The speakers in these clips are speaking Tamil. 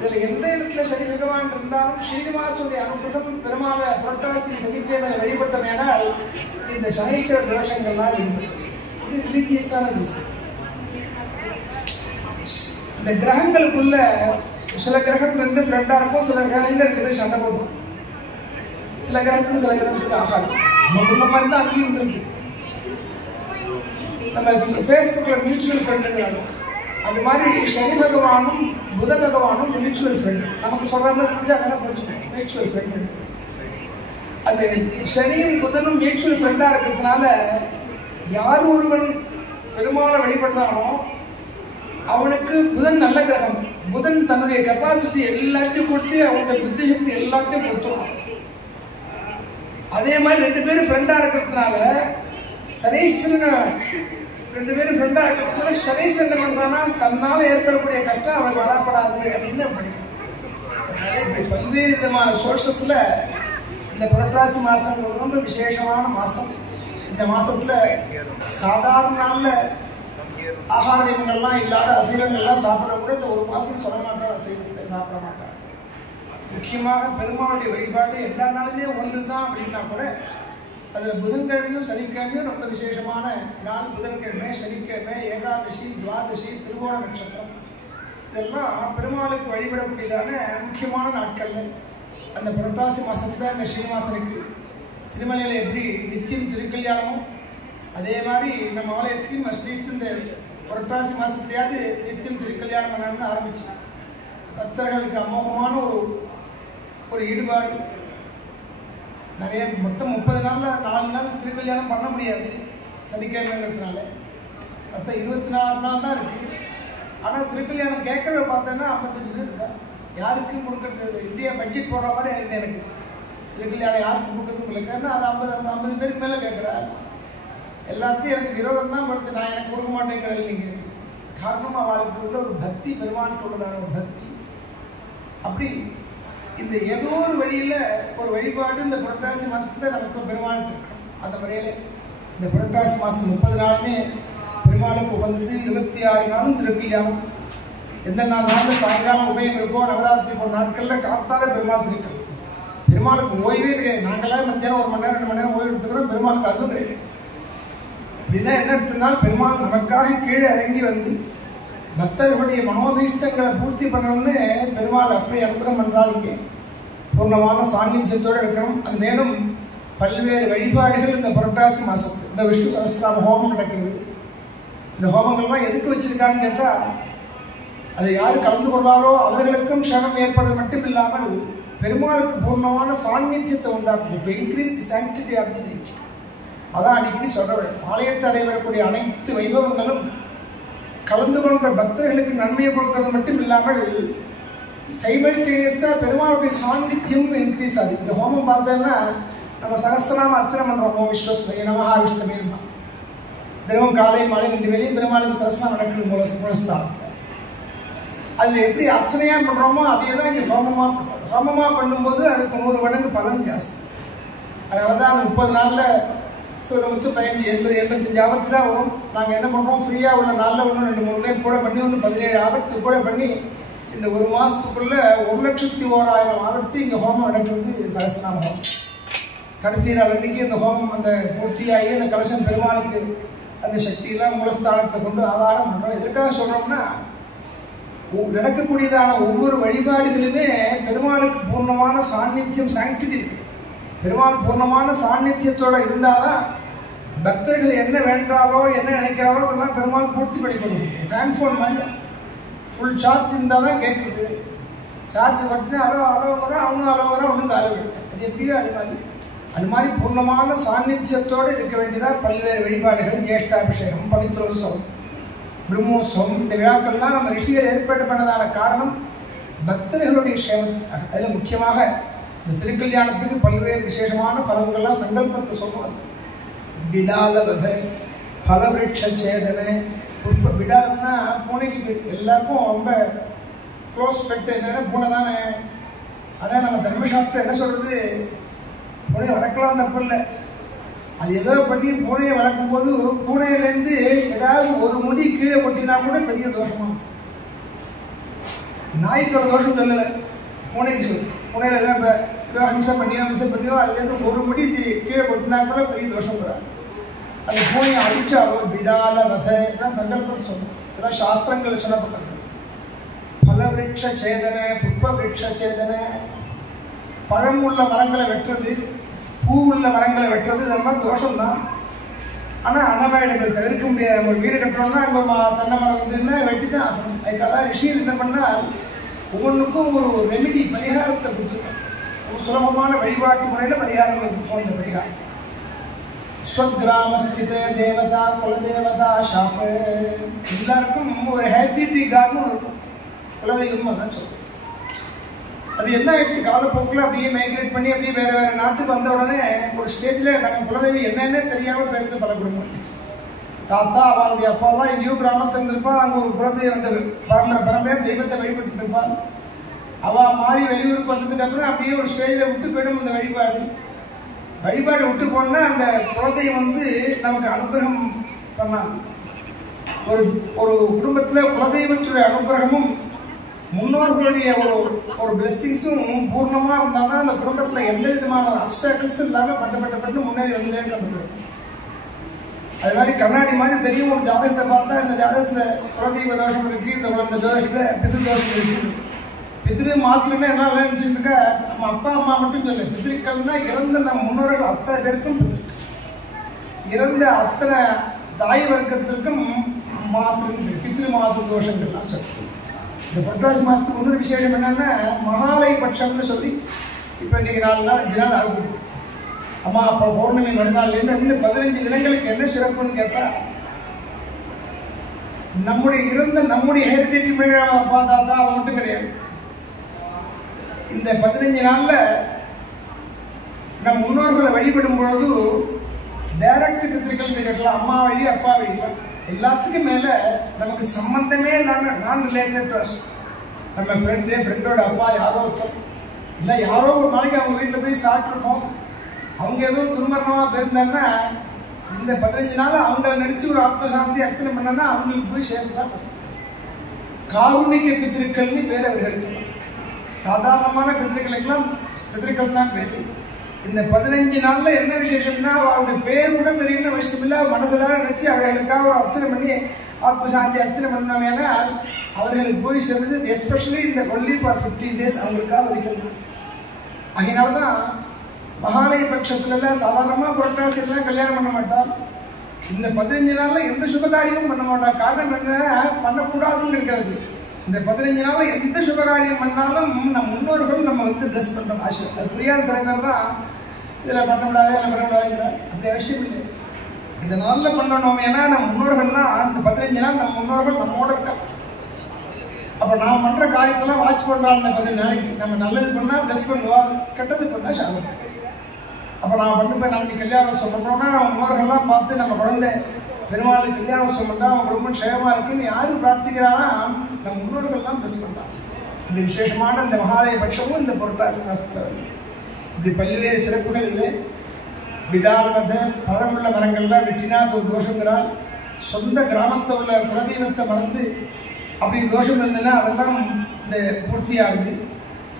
இதில் எந்த இடத்துல சனி பகவான் இருந்தாலும் ஸ்ரீனிவாசுடைய அனுகிரகம் பெருமாளை புரட்டாசி சனிக்கிழமை வழிபட்டமையானால் இந்த சனீஸ்வர தோஷங்கள்லாம் விடுபடும். இது ரிலீஜியஸான விஷயம். இந்த கிரகங்களுக்குள்ள சில கிரகம் ரெண்டு ஃப்ரெண்டாக இருக்கும், சில கிரகங்கள் ரெண்டு சண்டை போடும். சில கிரகத்துக்கு சில கிரகத்துக்கு ஆகாது. நம்ம மாதிரி தான் அங்கேயும் இருந்திருக்கு. நம்ம ஃபேஸ்புக்கில் மியூச்சுவல் ஃப்ரெண்டுங்கிறாங்க. அது மாதிரி சனி பகவானும் புத பகவானும் மியூச்சுவல் ஃப்ரெண்டு. நமக்கு சொல்கிறாங்க புரிஞ்சு அதெல்லாம் புரிஞ்சுக்கணும். Mutual friend. அந்த சனியும் புதனும் மியூச்சுவல் ஃப்ரெண்டாக இருக்கிறதுனால யார் ஒருவன் பெருமாளை வழிபடுறானோ அவனுக்கு புதன் நல்ல கிரகம். புதன் தன்னுடைய கெப்பாசிட்டி எல்லாத்தையும் கொடுத்து அவனுடைய புத்தி சக்தி எல்லாத்தையும் கொடுத்துருவான். அதே மாதிரி ரெண்டு பேரும் ஃப்ரெண்டாக இருக்கிறதுனால சனீஸ்வரன் ரெண்டு பேரும் ஃப்ரெண்டாக இருக்கிறதுனால சனீஸ்வரன் என்ன பண்ணுறான்னா தன்னால் ஏற்படக்கூடிய கஷ்டம் அவனுக்கு வரப்படாது அப்படின்னு படிக்கணும். இப்படி பல்வேறு விதமான சோர்ஸஸில் இந்த புரட்டாசி மாதங்கிறது ரொம்ப விசேஷமான மாதம். இந்த மாதத்தில் சாதாரண நாளில் ஆகாரங்கள்லாம் இல்லாத அசைவங்கள்லாம் சாப்பிடக்கூட இந்த ஒரு மாதம் சொல்ல மாட்டார். அசைவத்தை சாப்பிட மாட்டார். முக்கியமாக பெருமாளுடைய வழிபாடு எல்லா நாளுமே ஒன்று தான் அப்படின்னா கூட அதில் புதன்கிழமையும் சனிக்கிழமையும் ரொம்ப விசேஷமான நாள். புதன்கிழமை, சனிக்கிழமை, ஏகாதசி, துவாதசி, திருவோண நட்சத்திரம் இதெல்லாம் பெருமாளுக்கு வழிபடக்கூடியதான முக்கியமான நாட்கள். அந்த புரட்டாசி மாதத்தில் இந்த ஸ்ரீனிவாசனுக்கு திருமலையில் எப்படி நித்தியம் திருக்கல்யாணமும் அதே மாதிரி நம்ம ஆலயத்தையும் அட்லீஸ்ட் இந்த புரட்டாசி மாதத்துலையாவது நித்தியம் திருக்கல்யாணம் பண்ணணும்னு ஆரம்பிச்சு பக்தர்களுக்கு அமோகமான ஒரு ஈடுபாடு. நிறைய மொத்தம் 30 நாளில் 4 நாள் திருக்கல்யாணம் பண்ண முடியாது சனிக்கிழமைங்கிறதுனால. மொத்தம் 24 நாள் தான் இருக்குது. ஆனால் திருக்கல்யாணம் கேட்குறத பார்த்தோன்னா 55 பேர் இருக்கா. யாருக்கும் கொடுக்கறது இந்தியா பட்ஜெட் போடுற மாதிரி ஆயிடுது எனக்கு. திருக்கல்யாணம் யாருக்கும் கொடுக்கறதும் இல்லை. ஏன்னா அது 50 பேருக்கு மேலே கேட்குறாரு. எல்லாத்தையும் எனக்கு விரோதம் தான் படுத்து நான் எனக்கு கொடுக்க மாட்டேங்கிறது நீங்கள். காரணம் அவளுக்கு உள்ள ஒரு பக்தி, பெருமானுக்கு உள்ளதான ஒரு பக்தி. அப்படி இந்த ஏதோ ஒரு வழியில் ஒரு வழிபாடு இந்த புரட்டாசி மாதத்தில் நமக்கு பெருமாளுக்கு இருக்கும். அந்த முறையில் இந்த புரட்டாசி மாதம் 30 நாளுமே பெருமாளுக்கு உகந்தது. 26 நாளும் திருக்கல்யாணம். எந்த நாளில் சாயங்காலம் உபயம் இருக்கோ நவராத்திரி போன நாட்களில் காத்தால பெருமாள் திருக்கல். பெருமாளுக்கு ஓய்வே கிடையாது. நாங்களாம் மத்தியானம் 1 மணி நேரம் 2 மணி நேரம் ஓய்வு எடுத்துக்கிறோம். பெருமாளுக்கு அதுவும் கிடையாது. அப்படின்னா என்ன எடுத்ததுனால் பெருமாள் நமக்காக கீழே இறங்கி வந்து பக்தர்களுடைய மனோபீஷ்டங்களை பூர்த்தி பண்ணணும்னு பெருமாள் அப்படி அனுகிரகம் பண்ணுறாள். இங்கே பூர்ணமான சாநித்தியத்தோடு இருக்கணும். அது மேலும் பல்வேறு வழிபாடுகள் இந்த புரட்டாசி மாதத்து இந்த விஷ்ணு சஹஸ்ரநாம ஹோமம் நடக்கிறது. இந்த ஹோமங்கள்லாம் எதுக்கு வச்சிருக்கான்னு கேட்டால் அதை யார் கலந்து கொள்ளாரோ அவர்களுக்கும் க்ஷேமம் ஏற்படுவது மட்டும் இல்லாமல் பெருமாளுக்கு பூர்ணமான சாநித்தியத்தை உண்டாக்கும். To increase the sanctity of the deity. அதான் அடிக்கடி சொல்கிறேன். ஆலயத்தை அடைபெறக்கூடிய அனைத்து வைபவங்களும் கலந்து கொண்ட பக்தர்களுக்கு நன்மையை கொடுக்கறது மட்டும் இல்லாமல் சைமல்டேனியஸாக பெருமாளுடைய சாநித்தியம் இன்க்ரீஸ் ஆகுது. இந்த ஹோமம் பார்த்தோன்னா நம்ம சகஸ்ரநாம அர்ச்சனை பண்ணுறோம். ஓம் விஸ்வஸ்மய நமஹ விஷ்ணுவே நமஹ. தினமும் காலை மாலை 2 வேளையும் பெருமாளுக்கு சகஸ்ரநாமம் நடக்கிறது மூலஸ்தானத்தில். அதில் எப்படி அர்ச்சனையாக பண்ணுறோமோ அதே தான் இங்கே ஹோமமாக பண்ணுறோம். ஹோமமாக பண்ணும்போது அதுக்கு 100 மடங்கு பலன் ஜாஸ்தி. அதனால தான் அந்த 30 நாளில் ஸோ 15 80 85 ஆபத்து தான் வரும். நாங்கள் என்ன பண்ணுறோம், ஃப்ரீயாக உள்ள நாளில் ஒன்று 2-3 பேர் கூட பண்ணி 17 ஆபத்து கூட பண்ணி இந்த 1 மாதத்துக்குள்ளே 1,01,000 ஆபத்து இங்கே ஹோமம் நடக்கிறது. சகஸ்ரநாம ஹோமம் கடைசி நாள் அன்றைக்கி இந்த ஹோமம் அந்த பூர்த்தியாகி அந்த கலசம் பெருமாளுக்கு அந்த சக்தியெல்லாம் மூலஸ்தானத்தை கொண்டு ஆதாரம் பண்ணுறோம். எதற்காக சொல்கிறோம்னா நடக்கக்கூடியதான ஒவ்வொரு வழிபாடுகளுமே பெருமாளுக்கு பூர்ணமான சாநித்தியம் சாங்டிட்டி இருக்குது. பெருமாள் பூர்ணமான சாநித்தியத்தோடு இருந்தால் தான் பக்தர்கள் என்ன வேண்டாலோ என்ன நினைக்கிறாரோ அதெல்லாம் பெருமாள் பூர்த்தி பண்ணி கொடுக்க முடியும். டிரான்ஸ்ஃபோன் மாதிரி ஃபுல் சார்ஜ் இருந்தால் தான் கேட்குது. சார்ஜ் பார்த்துட்டு அலோ வரும், அவனும் அலோ வரும், அவனும் கால விடும். அது எப்படியோ அது மாதிரி பூர்ணமான சாநித்தியத்தோடு இருக்க வேண்டியதாக பல்வேறு வழிபாடுகள். ஜேஷ்டாபிஷேகம், பவித்ரோத்சவம், பிரம்மோத்சவம், இந்த விழாக்கள்லாம் நம்ம ரிஷிகள் ஏற்பாடு பண்ணதான காரணம் பக்தர்களுடைய சேவத்துக்காக. அதில் முக்கியமாக இந்த திருக்கல்யாணத்துக்கு பல்வேறு விசேஷமான பலன்கள்லாம் சங்கல்பத்தை சொல்லுவாங்க. விடாலவத பலவிருட்ச சேதனை புஷ்ப விடாலன்னா பூனைக்கு பேர். எல்லாருக்கும் ரொம்ப க்ளோஸ் பெட்டு என்னென்னா பூனை தானே. ஆனால் நம்ம தர்மசாஸ்திரம் என்ன சொல்கிறது, பூனையை வளர்க்கலாம் தப்பு இல்லை. அது ஏதோ பண்ணி பூனையை வளர்க்கும் போது பூனையிலேருந்து ஏதாவது ஒரு முடி கீழே கொட்டினா கூட பெரிய தோஷமாக நாய்க்கோட தோஷம் சொல்லலை, பூனைக்கு சொல்லு. பூனையில் தான் இப்போ ஏதோ ஹிம்சை பண்ணியோ அதுலேருந்து ஒரு முடி கீழே கொட்டினா கூட பெரிய தோஷம் வராது. அந்த பூனையை அடித்தாலோ விடால வதை இதெல்லாம் சங்கல்பம் சொல்லணும். இதெல்லாம் சாஸ்திரங்கள் சொல்லப்பட்டது. பலவிருட்ச சேதனை, புஷ்ப விருட்ச சேதனை, பழம் உள்ள மரங்களை வெட்டுறது, பூ உள்ள மரங்களை வெட்டுறது இதெல்லாம் தோஷம்தான். ஆனால் அனவாயிடங்கள் தவிர்க்க முடியாது. நம்ம வீடு கட்டுறோம்னா அங்கே தென்னை மரம் வந்துன்னா வெட்டி தான் ஆகணும். அதுக்காக ரிஷியர் என்ன பண்ணால் ஒவ்வொன்றுக்கும் ஒரு ரெமிடி பரிகாரத்தை கொடுத்துருக்கோம். ஒரு சுலபமான வழிபாட்டு முறையில் பரிகாரங்கள் இருக்கும். அந்த பரிகாரம் ஸ்வக்ராமஸ்தித தேவதா குலதேவதா ஷாப்பு எல்லாருக்கும் ஒரு ஹேபிட்டி கார்டும் இருக்கும். குலதெய்வம் அதான் சொல்லுவோம். அது என்ன ஆயிடுச்சு, காலப்போக்கில் அப்படியே மைக்ரேட் பண்ணி அப்படியே வேறு வேறு நாட்டுக்கு வந்த உடனே ஒரு ஸ்டேஜில் நாங்கள் குலதெய்வம் என்னென்ன தெரியாமல் பேருந்து பல குடும்பம். தாத்தா அவருடைய அப்பாலாம் எங்கேயோ கிராமத்தில் இருந்திருப்பாள். அங்கே ஒரு குலதெய்வம் அந்த பரம்பரையாக தெய்வத்தை வழிபட்டு இருப்பாள். அவள் மாறி வெளியூருக்கு வந்ததுக்கப்புறம் அப்படியே ஒரு ஸ்டேஜில் விட்டு போயிடும் அந்த வழிபாடு விட்டு போனால் அந்த குலதெய்வம் நமக்கு அனுகிரகம் பண்ணாது. ஒரு குடும்பத்தில் குலதெய்வத்துடைய அனுகிரகமும் முன்னோர்களுடைய ஒரு பிளெஸ்ஸிங்ஸும் பூர்ணமாக இருந்தால் தான் அந்த குடும்பத்தில் எந்த விதமான அப்ஸ்டாக்கிள்ஸும் இல்லாமல் பட்டு முன்னேறி வந்துட்டே கண்டுபிடிக்கும். அது மாதிரி கண்ணாடி மாதிரி தெரியும். ஒரு ஜாதகத்தை பார்த்தா இந்த ஜாதகத்தில் குலதெய்வ தோஷம் இருக்குது, இந்த ஜோதகத்தில் பித்ரு தோஷம் இருக்குது. பித்ரு மாத்திரமே என்ன நினைச்சுட்டு இருக்க, நம்ம அப்பா அம்மா மட்டும் சொல்லலை, பித்ருக்கள்னா இறந்த நம்ம முன்னோர்கள் அத்தனை பேருக்கும் பித்ருக்கள், இறந்த அத்தனை தாய் வர்க்கத்திற்கும் மாத்திரம் பித்ரு மாத்திரு தோஷங்கள்லாம் சக்தி. இந்த புரட்டாசி மாதத்துக்கு இன்னொரு விசேஷம் என்னன்னா மகாலய பட்சம்னு சொல்லி இப்போ இன்னைக்கு 4 நாள் 5 நாள் ஆகுது. அம்மா அப்பா பௌர்ணமி மறுநாள்லேருந்து இன்னும் 15 தினங்களுக்கு என்ன சிறப்புன்னு கேட்டால், நம்முடைய ஹெரிடேஜ் மேலே அப்பா தாத்தா அவன் மட்டும் கிடையாது. இந்த 15 நாளில் நம் முன்னோர்களை வழிபடும் பொழுது டைரக்ட் பித்திருக்கள் கேட்கலாம். அம்மா வழி அப்பா வழிலாம் எல்லாத்துக்கும் மேலே நமக்கு சம்மந்தமே இல்லாமல் நான் ரிலேட்டட் டு அஸ், நம்ம ஃப்ரெண்டோட அப்பா யாரோ ஒருத்தர் இல்லை யாரோ ஒரு நாளைக்கு அவங்க வீட்டில் போய் சாப்பிட்ருப்போம். அவங்க ஏதோ துர்மரணமாக போயிருந்தாங்கன்னா இந்த 15 நாள் அவங்கள நடித்து ஒரு ஆத்மசாந்தி அர்ச்சனை பண்ணனா அவங்களுக்கு போய் சேர்ந்துதான். காருணிக பித்திருக்கள்னு பேர் அவர்களுக்கு. சாதாரணமான பித்திருக்கள் தான் பேர். இந்த 15 நாளில் என்ன விசேஷம்னா அவருடைய பேர் கூட தெரியும்னு அவசியம் இல்லை. மனசில் நினச்சி அவர்களுக்காக ஒரு அர்ச்சனை பண்ணி ஆத்மசாந்தி அர்ச்சனை பண்ணோம்னா அவர்களுக்கு போய் சேர்ந்து எஸ்பெஷலி இந்த ஒன்லி ஃபார் 15 டேஸ் அவங்களுக்காக வைக்கணும். அதனால தான் மகாலய பட்சத்துலலாம் சாதாரணமாக புரட்டாசி எல்லாம் கல்யாணம் பண்ண மாட்டார். இந்த 15 நாளில் எந்த சுபகாரியமும் பண்ண மாட்டார். காரணம் என்ன, பண்ணக்கூடாதுன்னு இருக்கிறது. இந்த 15 நாளில் எந்த சுபகாரியம் பண்ணாலும் நம் முன்னோர்கள் நம்ம பிளஸ் பண்ணுறோம். ஆசை அது புரியாத சில பேர் தான் இதில் பண்ணக்கூடாது என்ன பண்ணக்கூடாதுங்கிற அப்படி அவசியம் இல்லை. இந்த நாளில் பண்ணணும். ஏன்னா நம்ம முன்னோர்கள்லாம் அந்த 15 நாள் நம்ம முன்னோர்கள் நம்மோட இருக்காங்க. அப்போ நாம் பண்ணுற காரியத்தெல்லாம் வாட்ச் பண்ணுறோம். அந்த 15 நாளைக்கு நம்ம நல்லது பண்ணால் ப்ளஸ் பண்ணுவோம், கெட்டது பண்ணால் சாதம். அப்போ நான் போய் நம்ம கல்யாணம் சொல்லப்போனா நம்ம முன்னோர்கள்லாம் பார்த்து நம்ம குழந்தை பெருமாளுக்கு கல்யாணம் சொல்லணும்னா அவன் ரொம்ப க்ஷேமமாக இருக்குன்னு யாரும் பிரார்த்திக்கிறான்னா நம்ம முன்னோர்கள்லாம் ப்ளஸ் பண்ணுறாங்க. இப்படி விசேஷமான இந்த மகாலய பட்சமும் இந்த புரட்டாசி மாதத்தில் இப்படி பல்வேறு சிறப்புகள் இல்லை. விடாலமத பழமுள்ள மரங்கள்லாம் வெட்டினா அது ஒரு தோஷங்கிறால், சொந்த கிராமத்தை உள்ள குலதெய்வத்தை மறந்து அப்படி தோஷம் இருந்ததுன்னா அதெல்லாம் இந்த பூர்த்தியாகுது.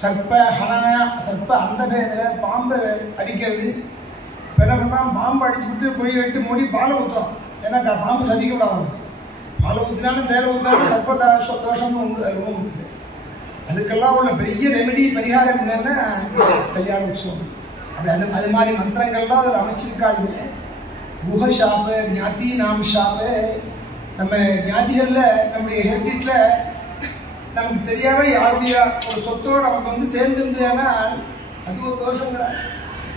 சர்ப்ப ஹனன சர்ப்ப அந்த பேரில் பாம்பை அடிக்கிறது. என்ன பண்ணுறான், பாம்பை அடிச்சுட்டு போய் வெட்டு மூடி பாலை ஊற்றுறான். ஏன்னா பாம்பு சடிக்கப்படாது. பாலை ஊற்றினாலும் தேரை ஊற்றாலும் சர்ப்ப தோஷம்னு உண்டு. அதுவும் உண்டு. அதுக்கெல்லாம் உள்ள பெரிய ரெமெடி பரிகாரம் என்னென்னா கல்யாண உற்சவம். அப்படி அது மாதிரி மந்திரங்கள்லாம் அதில் அமைச்சிருக்காங்க. குஹ ஷாப்பு, ஞாத்தி நாம் ஷாப்பு. நம்ம ஞாத்திகளில் நம்முடைய ஹெரிட்டேஜில் நமக்கு தெரியாமல் யாருடைய ஒரு சொத்தோ நமக்கு சேர்ந்துருந்ததுன்னா அது ஒரு தோஷங்கிறார்.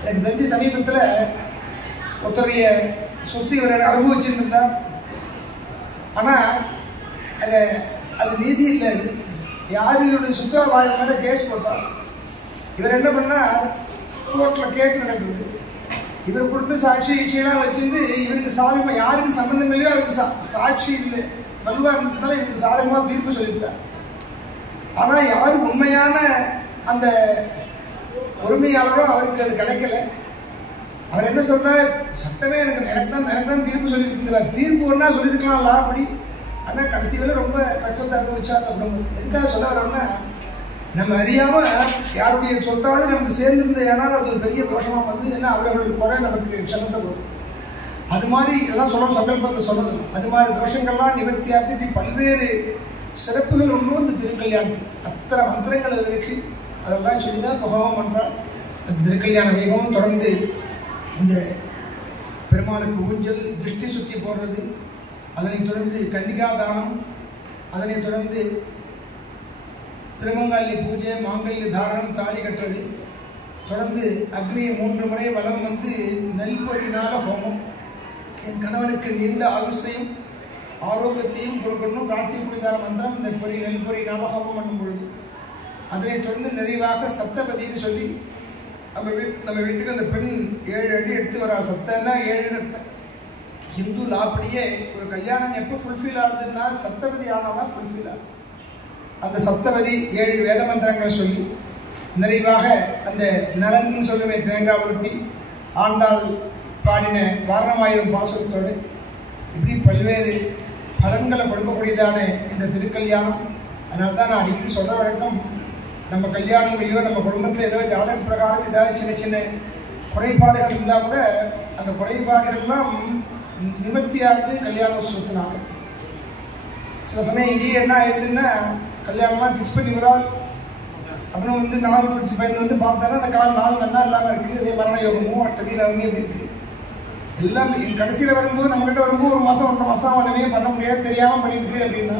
எனக்கு தெரிஞ்ச சமீபத்தில் ஒருத்தருடைய சொத்து இவர் அனுபவிச்சுருந்தார். ஆனால் அது நீதி இல்லை. அது யாருடைய சொத்தோ வாய் மேலே கேஸ் போட்டார். இவர் என்ன பண்ணால் கோர்ட்டில் கேஸ் நடக்குது. இவர் கொடுத்து சாட்சி இச்சையெல்லாம் வச்சுட்டு இவருக்கு சாதகமாக யாருக்கு சம்மந்தம் இல்லையோ அவருக்கு சாட்சி இல்லை வலுவாக இருந்ததுனால இவருக்கு சாதகமாக தீர்ப்பு சொல்லிவிட்டார். ஆனால் யார் உண்மையான அந்த உரிமையாளரோ அவருக்கு அது கிடைக்கல. அவர் என்ன சொல்றார், சட்டமே எனக்கு தான் தீர்ப்பு சொல்லியிருக்கிறார். தீர்ப்பு ஒன்றா சொல்லியிருக்கலாம்ல அப்படி. ஆனால் கடைசி வேலை ரொம்ப கஷ்டத்தை அனுபவிச்சார். எதுக்காக சொல்ல வரோம்னா நம்ம அறியாமல் யாருடைய சொத்தாவது நமக்கு சேர்ந்திருந்த ஏனால் அது ஒரு பெரிய தோஷமாக வந்து ஏன்னா அவர்கள் குறை நமக்கு க்ஷமத்தை போகும். அது மாதிரி இதெல்லாம் சொல்லணும், சங்கல்பத்தை சொல்லணும். அது மாதிரி தோஷங்கள்லாம் நிவர்த்தியாகி இப்படி பல்வேறு சிறப்புகள் ஒன்றும் இந்த திருக்கல்யாணத்துக்கு அத்தனை மந்திரங்கள் அது இருக்குது. அதெல்லாம் சொல்லி தான் ஹோமம் பண்ணுறான். அந்த திருக்கல்யாண வைபவம் தொடர்ந்து இந்த பெருமாளுக்கு ஊஞ்சல், திருஷ்டி சுற்றி போடுறது, அதனைத் தொடர்ந்து கன்னிகா தானம், அதனைத் தொடர்ந்து திருமங்காலி பூஜை, மாங்கல்ய தாரணம், தாலி கட்டுறது, தொடர்ந்து அக்னியை 3 முறை வலம் வந்து நெல்பொறியினால ஹோமம். என் கணவனுக்கு நீண்ட ஆயுசையும் ஆரோக்கியத்தையும் கொடுக்கணும் கார்த்திகை குடிதார மந்திரம் இந்த நெல்பொறியினால ஹோமம் பண்ணும் பொழுது, அதனைத் தொடர்ந்து நிறைவாக சப்தபதினு சொல்லி நம்ம வீட்டுக்கு அந்த பெண் 7 அடி எடுத்து வரா. சப்தன்னா 7 இடத்த ஹிந்து லாப்படியே ஒரு கல்யாணம் எப்போ ஃபுல்ஃபில் ஆகுதுன்னா சப்தபதி ஆனால் தான் ஃபுல்ஃபில் ஆகுது. அந்த சப்தபதி 7 வேத மந்திரங்களை சொல்லி நிறைவாக அந்த நலன்னு சொல்லுமே தேங்காய் உருட்டி ஆண்டாள் பாடின வாரணமாயுதம் பாசுரத்தோடு இப்படி பல்வேறு பலன்களை கொடுக்கக்கூடியதான இந்த திருக்கல்யாணம். அதனால தான் நான் அடிக்கடி சொல்கிற வழக்கம், நம்ம கல்யாணங்களையோ நம்ம குடும்பத்தில் ஏதோ ஜாதக பிரகாரம் ஏதாவது சின்ன சின்ன குறைபாடுகள் இருந்தால் கூட அந்த குறைபாடுகள்லாம் நிவர்த்தியாகுது கல்யாணம் சுற்றினாங்க. சில சமயம் இங்கேயே என்ன ஆயிடுதுன்னா கல்யாணம்லாம் ஃபிக்ஸ் பண்ணி வரால் அப்புறம் வந்து நாள் பிடிச்சி பயந்து வந்து பார்த்தோன்னா அந்த கால நாள் நல்லா இல்லாமல் இருக்குது. அதே மரண யோகமும் அஷ்டமி நவமி அப்படி இருக்குது. எல்லாம் கடைசியில் வரும்போது நம்மகிட்ட வரும்போது 1 மாதம் 1.5 மாதம் ஒன்றுமே பண்ண முடியாது, தெரியாமல் பண்ணிட்டு அப்படின்னா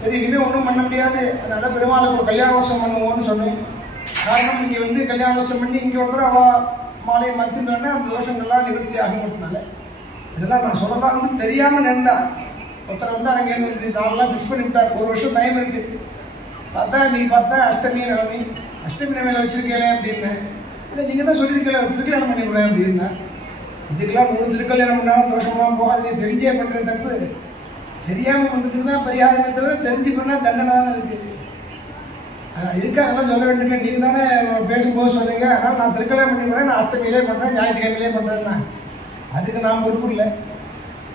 சரி இனிமேல் ஒன்றும் பண்ண முடியாது, அதனால பெருமாளுக்கு ஒரு கல்யாணோத்சவம் பண்ணுவோம்னு சொன்னேன். காரணம் இங்கே வந்து கல்யாணோத்சவம் பண்ணி இங்கே ஒருத்தர் அவள் மாலையை மத்தினா அந்த தோஷங்கள்லாம் நிவர்த்தி ஆகும்னால இதெல்லாம் நான் சொல்லலாம் வந்து தெரியாமல் நேர்ந்தா ஒருத்தர் வந்து அங்கே வந்து நாளெல்லாம் ஃபிக்ஸ் பண்ணிவிட்டார். 1 வருஷம் டைம் இருக்குது. பார்த்தா அஷ்டமி நவமியில் வச்சுருக்கேன் அப்படின்னு இதை நீங்கள் தான் சொல்லியிருக்கல திருக்கல்யாணம் பண்ணி விடுறேன் அப்படின்னா இதுக்கெல்லாம் 100 திருக்கல்யாணம் பண்ணாலும் தோஷமெல்லாம் போகாது. நீ தெரிஞ்சே பண்ணுற தப்பு தெரியாமல் பண்ணுறதுக்கு தான் பரிகாரமே தவிர தெரிஞ்சு பண்ணால் தண்டனை தானே இருக்குது. இதுக்காக அதெல்லாம் சொல்ல வேண்டிய நீங்கள் தானே பேசும்போது சொன்னீங்க. ஆனால் நான் திருக்கல்யாணம் பண்ணி விடுறேன், நான் அஷ்டமியிலே பண்ணுறேன், ஞாயிற்றுக்கிழமையிலே பண்ணுறேன்னா அதுக்கு நான் பொறுப்பு இல்லை.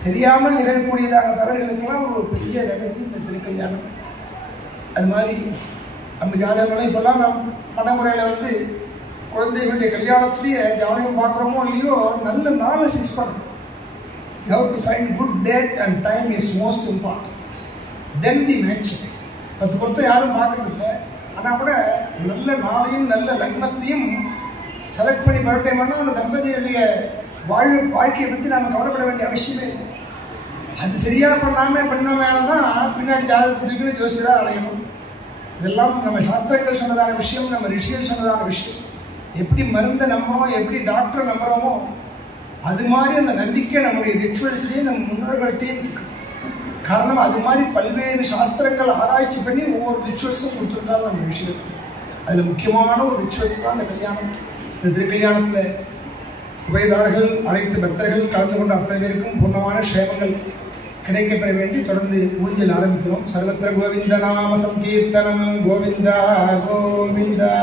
தெரியாமல் நிகழக்கூடியதாக தவறுகளுக்கெல்லாம் ஒரு பெரிய ரெமெடி இந்த திருக்கல்யாணம். அது மாதிரி நம்ம ஜாதகங்களை இப்போல்லாம் நம் நடைமுறையில் வந்து குழந்தைகளுடைய கல்யாணத்துலேயே ஜாதகம் பார்க்குறோமோ இல்லையோ நல்ல நாளை ஃபிக்ஸ் பண்ணணும். You have to find good date and time is most important. Then the match 10 பொறுத்த யாரும் பார்க்கறதில்லை. ஆனால் கூட நல்ல நாளையும் நல்ல லக்னத்தையும் செலக்ட் பண்ணி பரட்டேன்னா அந்த தம்பதியுடைய வாழ்க்கையை பற்றி நாம் கவலைப்பட வேண்டிய அவசியமே இல்லை. அது சரியாக பண்ணாமல் தான் பின்னாடி ஜாதகத்துக்கு ஜோசியராக அடையணும். இதெல்லாம் நம்ம சாஸ்திரங்கள் சொன்னதான விஷயம், நம்ம ரிஷிகள் சொன்னதான விஷயம். எப்படி மருந்தை நம்புகிறோம், எப்படி டாக்டரை நம்புகிறோமோ அது மாதிரி அந்த நம்பிக்கை நம்முடைய ரிச்சுவல்ஸ்லேயே நம்ம முன்னோர்கள்ட்டையும் இருக்கு. காரணம் அது மாதிரி பல்வேறு சாஸ்திரங்கள் ஆராய்ச்சி பண்ணி ஒவ்வொரு ரிச்சுவல்ஸும் கொடுத்துருக்காங்க நம்ம விஷயத்துக்கு. அதில் முக்கியமான ஒரு ரிச்சுவல்ஸ் தான் இந்த கல்யாணம். இந்த திருக்கல்யாணத்தில் உபயதாரர்கள் அனைத்து பக்தர்கள் கலந்து கொண்ட அத்தனை பேருக்கும் பூர்ணமான க்ஷேமங்கள் கிடைக்கப்பெற வேண்டி தொடர்ந்து ஊஞ்சல் ஆரம்பிக்கிறோம். சர்வத்திர கோவிந்த நாம சங்கீர்த்தனம் கோவிந்தா கோவிந்தா.